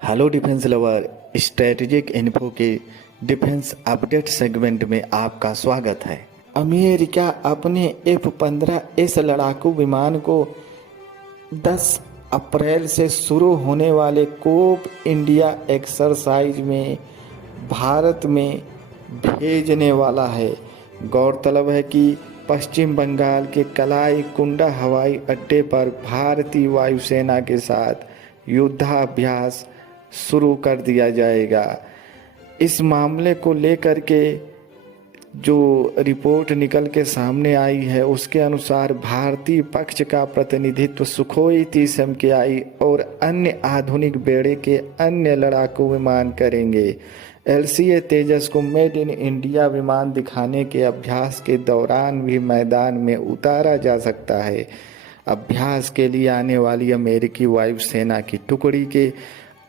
Hello defence lover, strategic info के defence update segment में आपका स्वागत है। अमेरिका अपने F-15S लड़ाकू विमान को 10 अप्रैल से शुरू होने वाले कोप इंडिया एक्सरसाइज में भारत में भेजने वाला है। गौरतलब है कि पश्चिम बंगाल के कलाई कुंडा हवाई अड्डे पर भारतीय वायुसेना के साथ युद्धाभ्यास शुरू कर दिया जाएगा। इस मामले को लेकर के जो रिपोर्ट निकल के सामने आई है उसके अनुसार भारतीय पक्ष का प्रतिनिधित्व सुखोई 30 MKI और अन्य आधुनिक बेड़े के अन्य लड़ाकू विमान करेंगे। LCA तेजस को मेड इन इंडिया विमान दिखाने के अभ्यास के दौरान भी मैदान में उतारा जा सकता है। अभ्यास के लिए आने वाली अमेरिकी वायुसेना की टुकड़ी के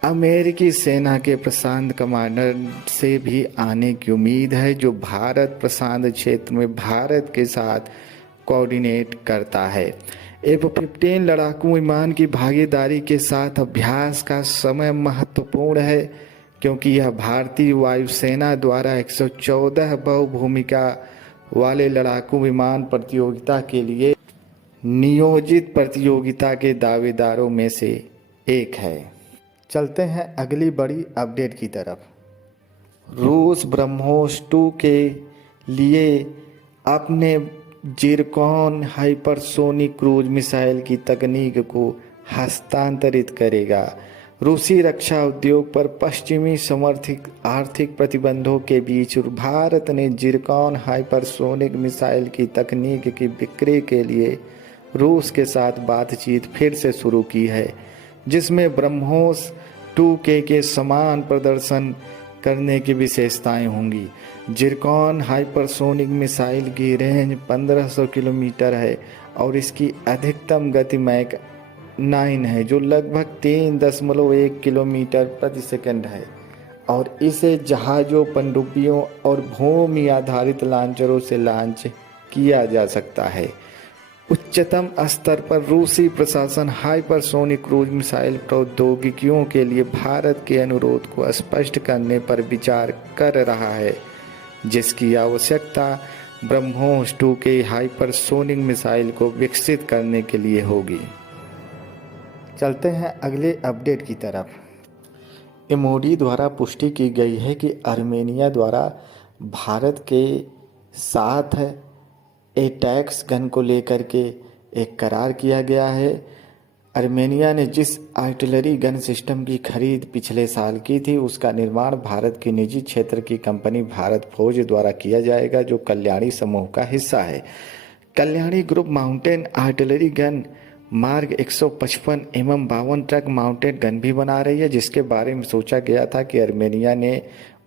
अमेरिकी सेना के प्रशांत कमांडर से भी आने की उम्मीद है, जो भारत प्रशांत क्षेत्र में भारत के साथ कोऑर्डिनेट करता है। F-15 लड़ाकू विमान की भागीदारी के साथ अभ्यास का समय महत्वपूर्ण है, क्योंकि यह भारतीय वायुसेना द्वारा 114 बहुभूमिका वाले लड़ाकू विमान प्रतियोगिता के लिए नियोजित प्रतियोगिता के दावेदारों में से एक है। चलते हैं अगली बड़ी अपडेट की तरफ। रूस ब्रह्मोस 2 के लिए अपने जिरकॉन हाइपरसोनिक क्रूज मिसाइल की तकनीक को हस्तांतरित करेगा। रूसी रक्षा उद्योग पर पश्चिमी समर्थित आर्थिक प्रतिबंधों के बीच भारत ने जिरकॉन हाइपरसोनिक मिसाइल की तकनीक की बिक्री के लिए रूस के साथ बातचीत फिर से शुरू की है, जिसमें ब्रह्मोस 2K के समान प्रदर्शन करने की विशेषताएं होंगी। जिरकॉन हाइपरसोनिक मिसाइल की रेंज 1500 किलोमीटर है और इसकी अधिकतम गति मैक 9 है, जो लगभग 3.1 किलोमीटर प्रति सेकंड है, और इसे जहाज़ों, पनडुब्बियों और भूमि आधारित लॉन्चरों से लॉन्च किया जा सकता है। उच्चतम स्तर पर रूसी प्रशासन हाइपरसोनिक क्रूज मिसाइल प्रौद्योगिकियों के लिए भारत के अनुरोध को स्पष्ट करने पर विचार कर रहा है, जिसकी आवश्यकता ब्रह्मोस 2 के हाइपरसोनिक मिसाइल को विकसित करने के लिए होगी। चलते हैं अगले अपडेट की तरफ। MOD द्वारा पुष्टि की गई है कि आर्मेनिया द्वारा भारत के साथ एटैक्स गन को लेकर के एक करार किया गया है। आर्मेनिया ने जिस आर्टिलरी गन सिस्टम की खरीद पिछले साल की थी, उसका निर्माण भारत की निजी क्षेत्र की कंपनी भारत फौज द्वारा किया जाएगा, जो कल्याणी समूह का हिस्सा है। Kalyani group mountain artillery gun mark 155 एवं 52 ट्रक माउंटेड गन भी बना रही है, जिसके बारे में सोचा गया था कि आर्मेनिया ने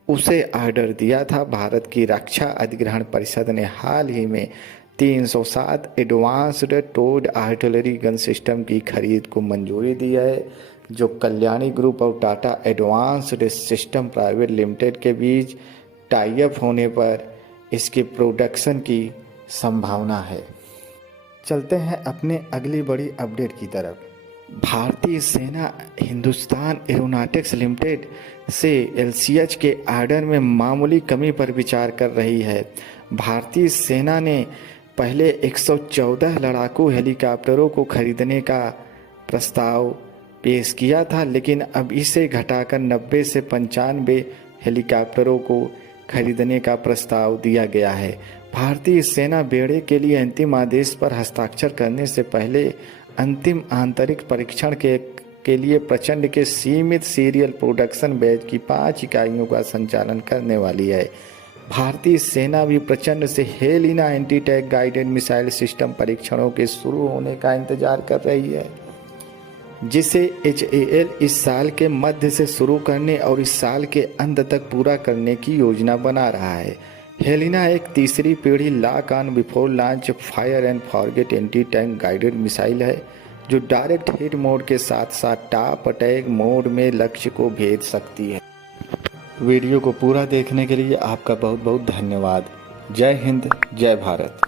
उसे ऑर्डर दिया था। भारत की रक्षा अधिग्रहण परिषद ने हाल ही में 307 advanced towed artillery gun system की खरीद को मंजूरी दी है, जो कल्याणी ग्रुप और Tata advanced system private limited के बीच टाई अप होने पर इसके प्रोडक्शन की संभावना है। चलते हैं अपने अगली बड़ी अपडेट की तरफ। भारतीय सेना हिंदुस्तान एरोनॉटिक्स लिमिटेड से LCH के ऑर्डर में मामूली कमी पर विचार कर रही है। भारतीय सेना ने पहले 114 लड़ाकू हेलीकॉप्टरों को खरीदने का प्रस्ताव पेश किया था, लेकिन अब इसे घटाकर 90 से 95 हेलीकॉप्टरों को खरीदने का प्रस्ताव दिया गया है। भारतीय सेना बेड़े के लिए अंतिम आदेश पर हस्ताक्षर करने से पहले अंतिम आंतरिक परीक्षण के लिए प्रचंड के सीमित सीरियल प्रोडक्शन बैच की 5 इकाइयों का संचालन करने वाली है। भारतीय सेना भी प्रचंड से Helina anti tank guided missile system परीक्षणों के शुरू होने का इंतजार कर रही है, जिसे HAL इस साल के मध्य से शुरू करने और इस साल के अंत तक पूरा करने की योजना बना रहा है। हेलिना एक तीसरी पीढ़ी lock on before launch fire and forget anti tank guided missile है, जो डायरेक्ट हिट मोड के साथ साथ टॉप अटैक मोड में लक्ष्य को भेज सकती है। वीडियो को पूरा देखने के लिए आपका बहुत बहुत धन्यवाद। जय हिंद, जय भारत।